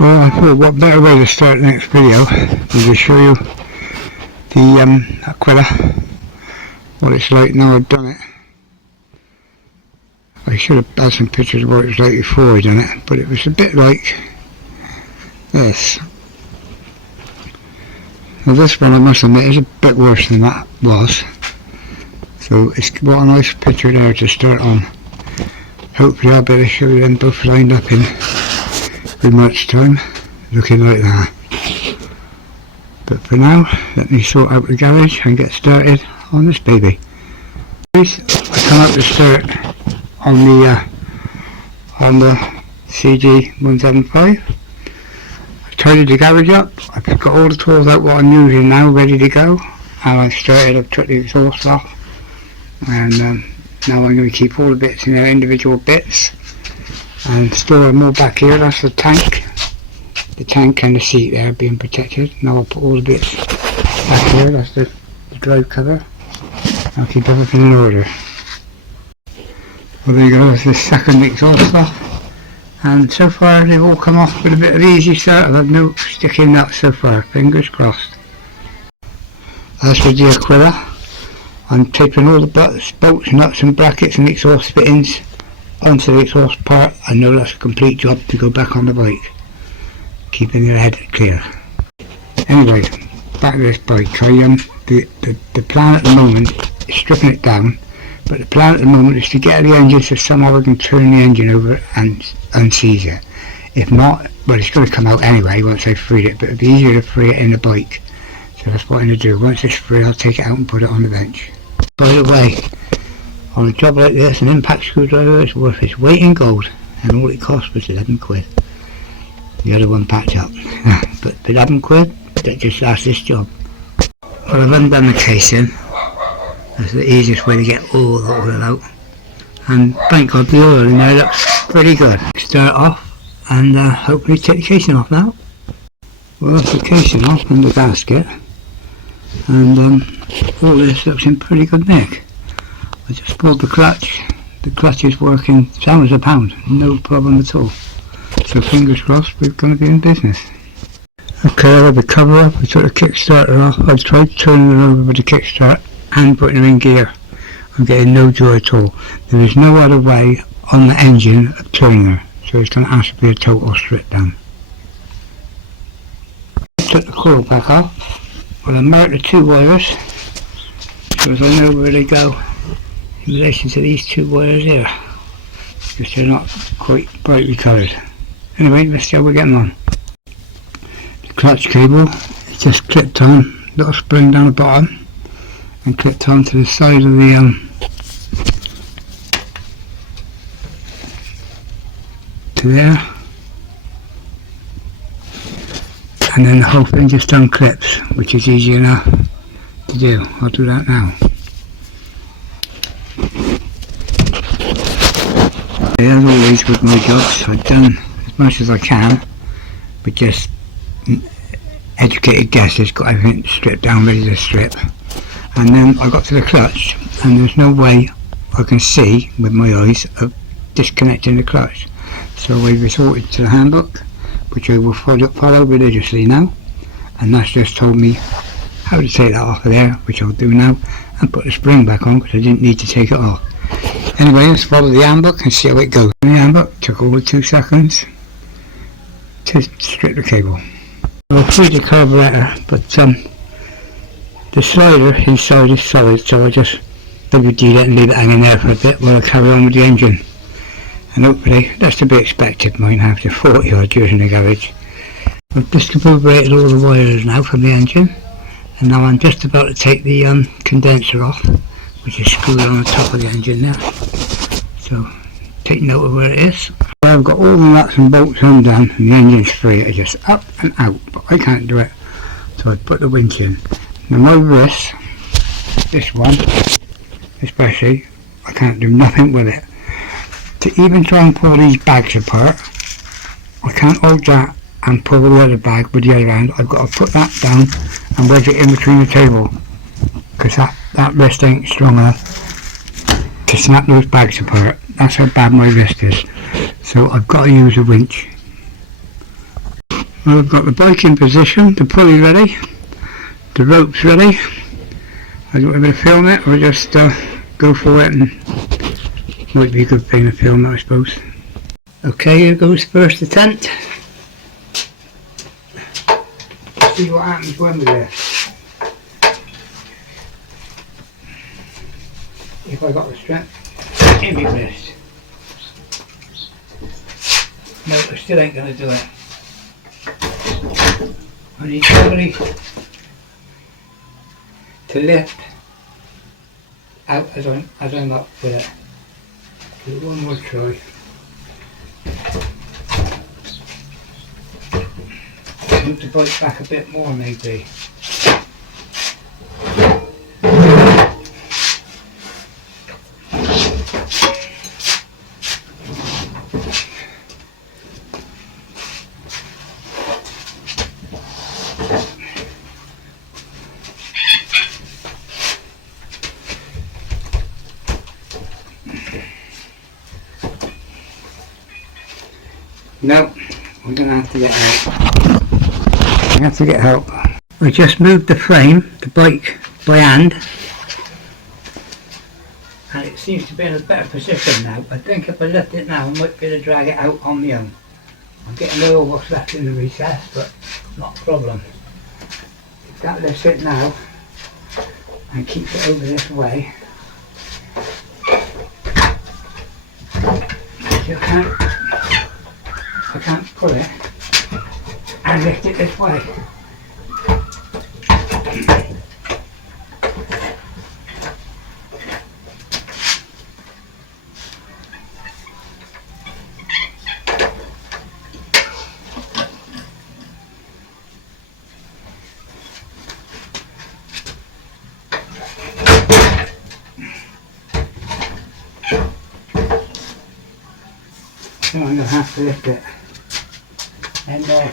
Well, I thought what better way to start the next video than to show you the Aquila, what it's like now I've done it. I should have had some pictures of what it was like before I done it, but it was a bit like this. Now this one, I must admit, is a bit worse than that was. So it's what a nice picture there to start on. Hopefully I'll be able to show you them both lined up in much time, looking like that. But for now, let me sort out the garage and get started on this baby. I come up to start on the Honda CD175. I tidied the garage up, I've got all the tools out what I'm using now ready to go, and I've started, I've took the exhaust off, and now I'm going to keep all the bits in their individual bits and store them all back here. That's the tank and the seat there being protected. Now I'll put all the bits back here. That's the drive cover. I'll keep everything in order. Well, there you go, that's the second exhaust off, and so far they've all come off with a bit of easy start. I've had no sticking nuts so far, fingers crossed. As for the Aquila, I'm taping all the bolts, nuts and brackets and exhaust fittings onto the exhaust part. I know that's a complete job to go back on the bike, keeping your head clear. Anyway, back to this bike. The plan at the moment is stripping it down, but the plan at the moment is to get the engine so somehow I can turn the engine over and unseize it. If not, well, it's going to come out anyway once I've freed it, but it'll be easier to free it in the bike. So that's what I'm going to do. Once it's free, I'll take it out and put it on the bench. By the way, on a job like this, an impact screwdriver is worth its weight in gold, and all it cost was 11 quid. The other one patch up, but 11 quid, that just lasts this job. Well, I've undone the casing. That's the easiest way to get all the oil out, and thank God the oil in there looks pretty good. Start off and hopefully take the casing off now. Well, that's the casing off and the gasket, and all this looks in pretty good nick. I just pulled the clutch is working sound as a pound, no problem at all. So fingers crossed we're going to be in business. Okay, I had the cover up, I took the kickstarter off, I tried turning it over with the kickstart and putting it in gear. I'm getting no joy at all. There is no other way on the engine of turning her, so it's going to have to be a total strip down. Took the coil back off. Well, I marked the two wires so as I know where they go in relation to these two wires here, because they're not quite brightly coloured. Anyway, let's see how we're getting on. The clutch cable is just clipped on, little spring down the bottom, and clipped on to the side of the to there, and then the whole thing just unclips, which is easy enough to do. I'll do that now. As always with my jobs, I've done as much as I can, but just educated guesses, got everything stripped down, ready to strip. And then I got to the clutch, and there's no way I can see with my eyes of disconnecting the clutch. So I resorted to the handbook, which I will follow religiously now, and that's just told me how to take that off of there, which I'll do now, and put the spring back on because I didn't need to take it off. Anyway, let's follow the handbook and see how it goes. The handbook took over 2 seconds to strip the cable. I'll freed the carburetor, but the slider inside is solid, so I just WD'd it and leave it hanging there for a bit while I carry on with the engine. And hopefully that's to be expected, mine after 40 odd years in the garage. I've discombobulated all the wires now from the engine, and now I'm just about to take the condenser off, which is screwed on the top of the engine there. So take note of where it is. I've got all the nuts and bolts undone and the engine's free. It's just up and out, but I can't do it, so I put the winch in. Now my wrist, this one especially, I can't do nothing with it. To even try and pull these bags apart, I can't hold that and pull the other bag with the other hand. I've got to put that down and wedge it in between the table, because that wrist ain't strong enough to snap those bags apart. That's how bad my wrist is. So I've got to use a winch. Well, I've got the bike in position, the pulley ready, the ropes ready. I don't want to film it or just go for it, and might be a good thing to film, I suppose. Okay, here goes first attempt. See what happens when we're there. If I got the strength in my wrist. No, I still ain't going to do it. I need somebody to lift out as I'm up with it. Do one more try. Move the bike back a bit more maybe. No, I'm going to have to get help. I have to get help. I just moved the frame, the bike, by hand, and it seems to be in a better position now. I think if I lift it now, I might be able to drag it out on my own. I'm getting a little what's left in the recess, but not a problem. If that lifts it now and keeps it over this way, I can't pull it and lift it this way. So I'm going to have to lift it. And now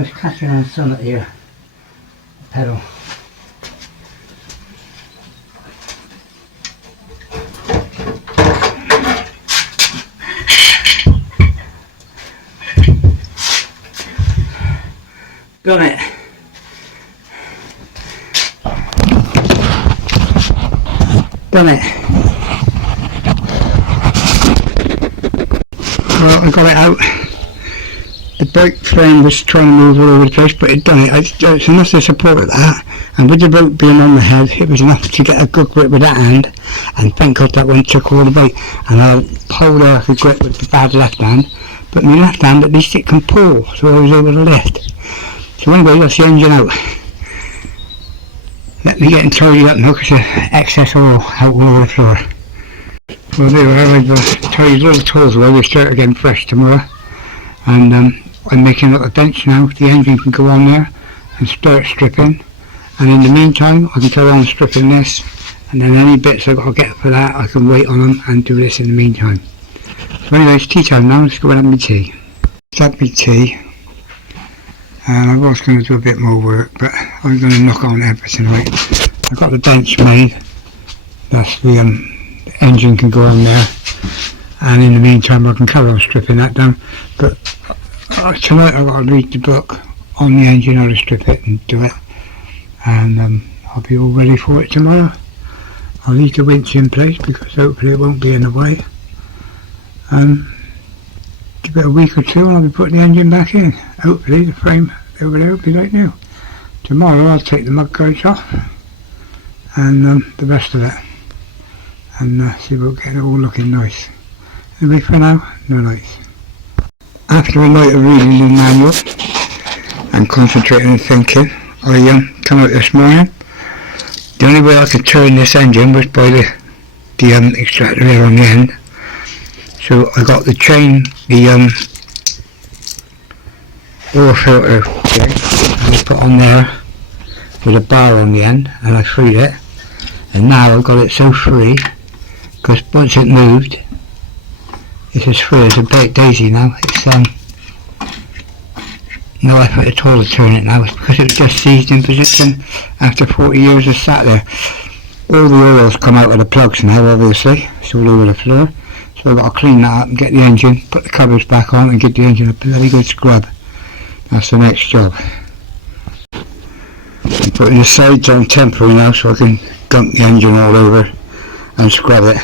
it's catching on something here, pedal. Done it. Done it. Well, I got it out. The bike frame was trying to move all over the place, but it done it. It's enough to support that, and with the rope being on the head, it was enough to get a good grip with that hand, and thank God that one took all the weight, and I pulled out the grip with the bad left hand, but my left hand at least it can pull, so I was able to lift. So anyway, that's the engine out. Let me get it tidied up now because the excess oil out all over the floor. Well, there we are. I've tidied all the tools away. We'll start again fresh tomorrow. And I'm making a little bench now. The engine can go on there and start stripping. And in the meantime, I can carry on stripping this. And then any bits I've got to get for that, I can wait on them and do this in the meantime. So anyway, it's tea time now. Let's go and have my tea. Let's have my tea. And I was going to do a bit more work, but I'm going to knock on everything right. I've got the bench made. That's the engine can go on there. And in the meantime I can carry on stripping that down. But tonight I've got to read the book on the engine, how to strip it and do it. And I'll be all ready for it tomorrow. I'll leave the winch in place because hopefully it won't be in the way. Give it a week or two and I'll be putting the engine back in. Hopefully the frame over there will be like new. Tomorrow I'll take the mud guards off and the rest of it and see if we'll get it all looking nice. Anyway, for now, no lights. After a night of reading the manual and concentrating and thinking, I come out this morning. The only way I could turn this engine was by the extractor here on the end. So I got the chain, the oil filter thing, and I put on there with a bar on the end, and I freed it. And now I've got it so free, because once it moved, it's as free as a baked daisy now. It's no effort at all to turn it now. It's because it was just seized in position after 40 years of sat there. all the oils come out of the plugs now, obviously. It's all over the floor. So I've got to clean that up and get the engine, put the covers back on and give the engine a bloody good scrub. That's the next job. I'm putting the sides on temporary now so I can dump the engine all over and scrub it.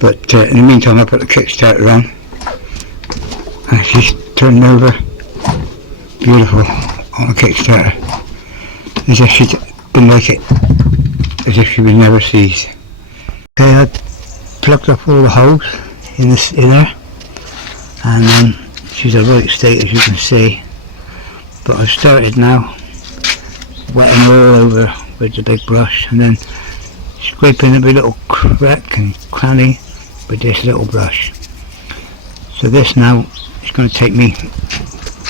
But in the meantime I put the kickstarter on. And she's turned over. Beautiful on the kickstarter. As if she'd been like it. As if she was never seized. Okay, I plugged up all the holes in there, and she's a right state as you can see. But I've started now wetting all over with the big brush and then scraping every little crack and cranny with this little brush. So this now is going to take me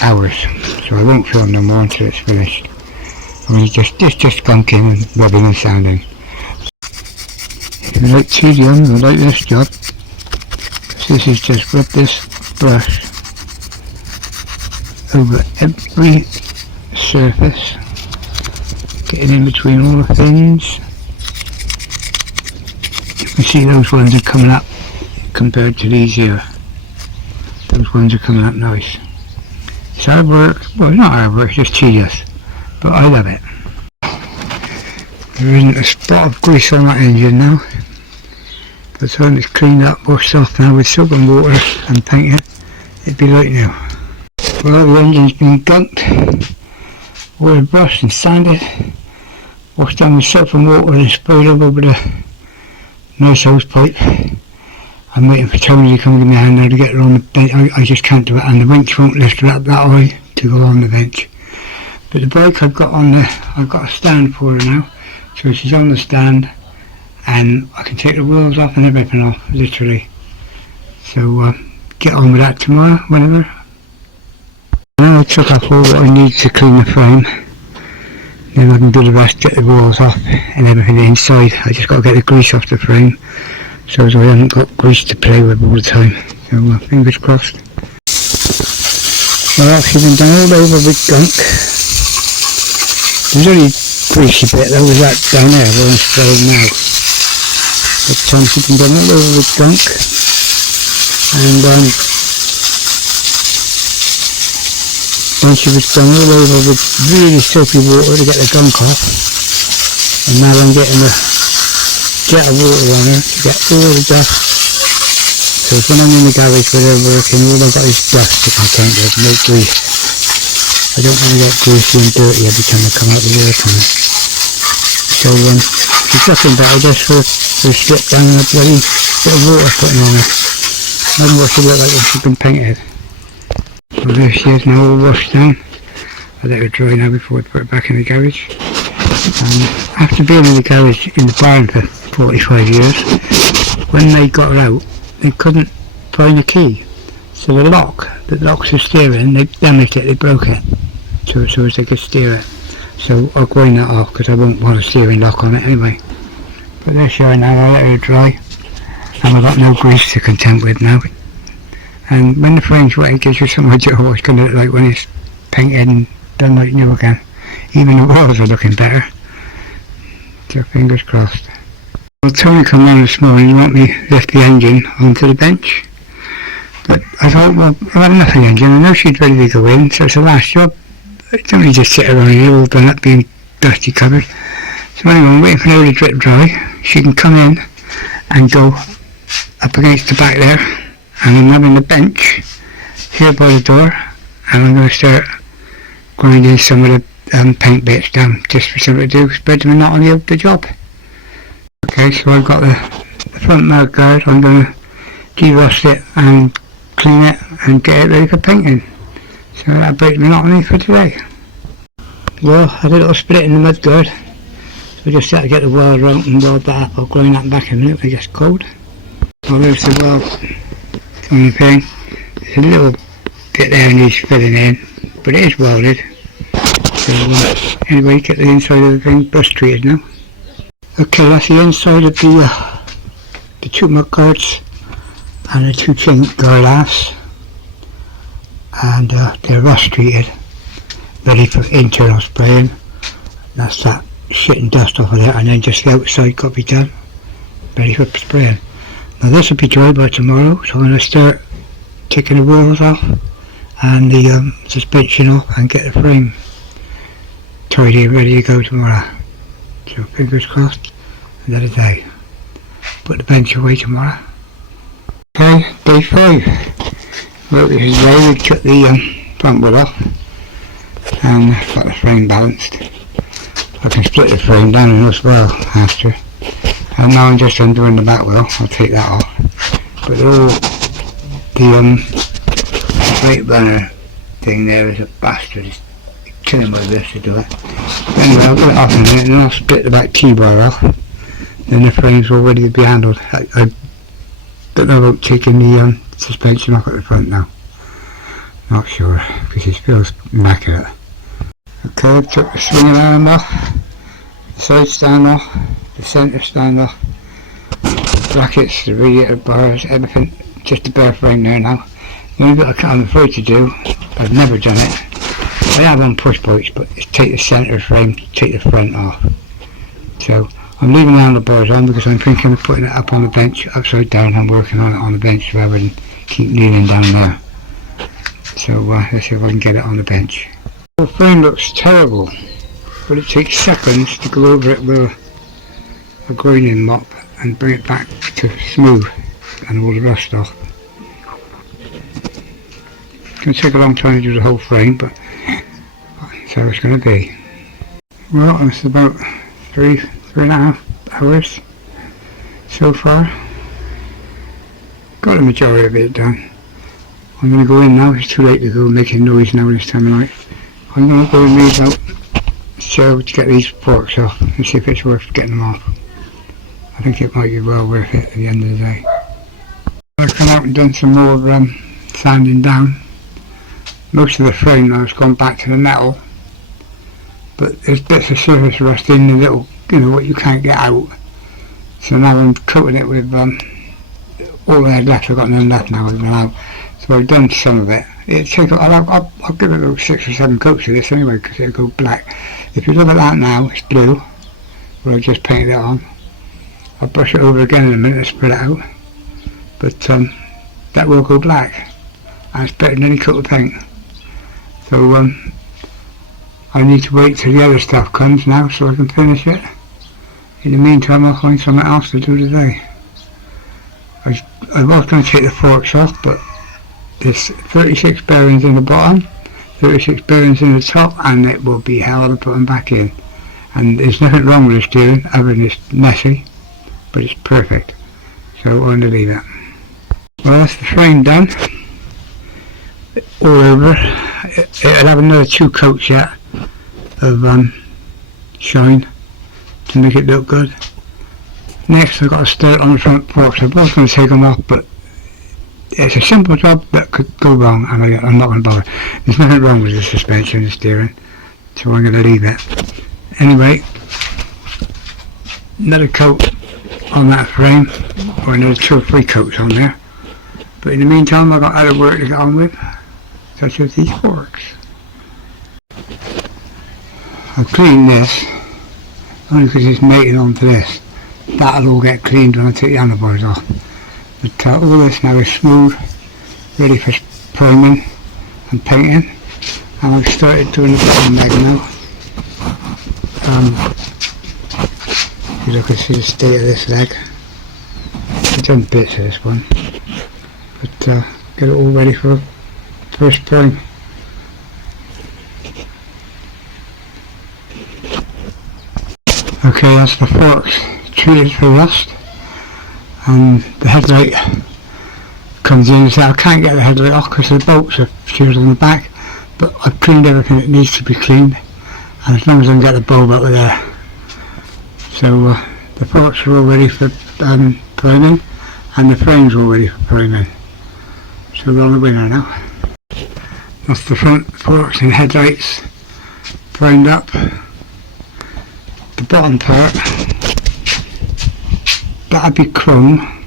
hours, so I won't film no more until it's finished. I mean, just gunking and rubbing and sanding. If you like tedium, you'll like this job. This is just rub this brush over every surface, getting in between all the fins. You can see those ones are coming up compared to these here. Those ones are coming up nice. It's hard work, well, it's not hard work, it's just tedious, but I love it. There isn't a spot of grease on that engine now. By the time it's cleaned up, washed off now with soap and water and painted, it'd be like new. Well, the engine's been gunked, oil brushed and sanded, washed down with soap and water and sprayed all over the nice hose pipe. I'm waiting for Tony to come give me a hand now to get her on the bench. I just can't do it, and the winch won't lift her up that high to go on the bench. But the bike I've got a stand for her now, so she's on the stand, and I can take the wheels off and everything off, literally. So get on with that tomorrow, whenever. Now I took off all what I need to clean the frame, then I can do the rest, get the wheels off and everything inside. I just got to get the grease off the frame, so as I haven't got grease to play with all the time. So fingers crossed. Well, she's been done all over with gunk. There's only greasy bit, that was that down there where I'm spraying now. But she's been done all over with gunk. And then she was done all over with really soapy water to get the gunk off. And now I'm getting a jet of water on her to get all the dust. So when I'm in the garage with her working, all I've got is dust to contend with, no grease. I don't want to get greasy and dirty every time I come out to work on it. So she's looking better just for a slip down and a bloody bit of water putting on her. I don't know what she look like when she's been painted. Well, there she is now, all washed down. I let her dry now before I put her back in the garage. After being in the garage in the barn for 45 years, when they got her out, they couldn't find the key. So the lock that locks the steering, they damaged it, they broke it, so as they could steer it. So I'll grind that off because I won't want a steering lock on it anyway. But there she is now, I let her dry, and I've got no grease to contend with now. And when the frame's wet, it gives you some idea of what it's going to look like when it's painted and done like new again. Even the walls are looking better. So fingers crossed. Well, Tony came on this morning and want me to lift the engine onto the bench. But I thought, well, I've had enough of the engine. I know she's ready to go in, so it's the last job. I don't need to sit around here all done up being dusty covered. So anyway, I'm waiting for her to drip dry. She can come in and go up against the back there. And I'm having the bench here by the door, and I'm going to start grinding some of the paint bits down just for something to do, spread the monotony of the job. Okay, so I've got the front mouth guard. I'm going to de-rust it and clean it and get it ready for painting. So that'll break the monotony for today. Well, I had a little split in the mud guard, so I just had to get the welder out and weld that up. I'll grind that back in a minute when it gets cold. Well, there's the weld. Only thing, there's a little bit there needs filling in, but it is welded. So anyway, get the inside of the thing brush treated now. Okay, that's the inside of the two mud guards and the two chin guard halves, and they're rust treated, ready for internal spraying. That's that shit and dust off of that, and then just the outside got to be done, ready for spraying. Now this will be dry by tomorrow, so I'm going to start taking the wheels off and the suspension off and get the frame tidy and ready to go tomorrow. So fingers crossed, another day. Put the bench away tomorrow. Okay, day 5. Look, this is where we cut the front wheel off and got the frame balanced. I can split the frame down as well after. And now I'm just undoing the back wheel. I'll take that off. But all the brake runner thing there is a bastard. It's killing my wrist to do it. Anyway, I'll get it off in a minute, and then I'll split the back T-bar off. Then the frame's all ready to be handled. I don't know about taking the suspension off at the front now. Not sure, because it feels immaculate. Okay, took the swinging arm off, the side stand off, the centre stand off, the brackets, the radiator bars, everything, just the bare frame there now. The only bit I'm afraid to do, I've never done it, I have on push bikes, but it's take the centre frame, take the front off. So I'm leaving the handlebars on because I'm thinking of putting it up on the bench, upside down. I'm working on it on the bench rather than keep kneeling down there. So let's see if I can get it on the bench. The frame looks terrible, but it takes seconds to go over it with a grinding mop and bring it back to smooth and all the rust off. It's going to take a long time to do the whole frame, but that's how it's going to be. Well, it's about 3.5 hours so far. Got the majority of it done. I'm going to go in now. It's too late to go making noise now this time of night. I'm going to go and leave out so to get these forks off and see if it's worth getting them off. I think it might be well worth it at the end of the day. I've come out and done some more sanding down. Most of the frame now has gone back to the metal, but there's bits of surface rust in the little, what you can't get out. So now I'm coating it with all I had left. I've got none left now. I've run out. So I've done some of it. I'll give it about 6 or 7 coats of this anyway, because it'll go black. If you look at that now, it's blue, where I just painted it on. I'll brush it over again in a minute and spread it out. But that will go black, and it's better than any coat of paint. So I need to wait till the other stuff comes now so I can finish it. In the meantime, I'll find something else to do today. I was going to take the forks off, but there's 36 bearings in the bottom, 36 bearings in the top, and it will be hell to put them back in. And there's nothing wrong with the steering other than it's messy, but it's perfect. So I'm going to leave it. Well, that's the frame done. All over. It'll have another 2 coats yet of shine to make it look good. Next I've got to start on the front forks. I was going to take them off, but it's a simple job that could go wrong, and I'm not going to bother. There's nothing wrong with the suspension and the steering, so I'm going to leave it. Anyway, another coat on that frame, or another 2 or 3 coats on there. But in the meantime, I've got other work to get on with, such as these forks. I've cleaned this, only because it's mating onto this. That'll all get cleaned when I take the handlebars off. But all this now is smooth, ready for priming and painting. And I've started doing the bottom leg now. You can see the state of this leg. I've done bits of this one, but get it all ready for first prime. Okay, that's the forks treated for rust, and the headlight comes in. So I can't get the headlight off because the bolts are secured on the back, but I've cleaned everything that needs to be cleaned, and as long as I can get the bulb out of there. So the forks are all ready for priming, and the frame's all ready for priming. So we're on the winner now. That's the front forks and headlights primed up. The bottom part, that'd be chrome,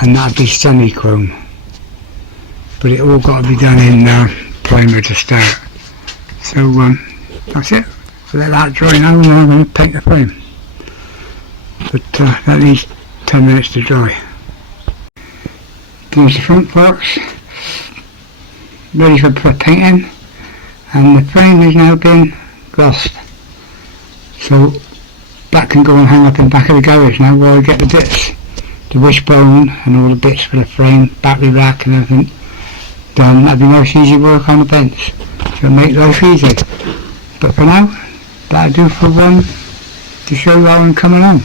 and that'd be semi-chrome, but it all got to be done in primer to start. So that's it. So let that dry now and then I'm going to paint the frame. But that needs 10 minutes to dry. There's the front parts ready for painting, and the frame is now being glossed. So that can go and hang up in the back of the garage now while I get the bits, the wishbone and all the bits for the frame, battery rack and everything done. That'd be nice easy work on the bench. So make life easy. But for now, that'll do for one to show you how I'm coming on.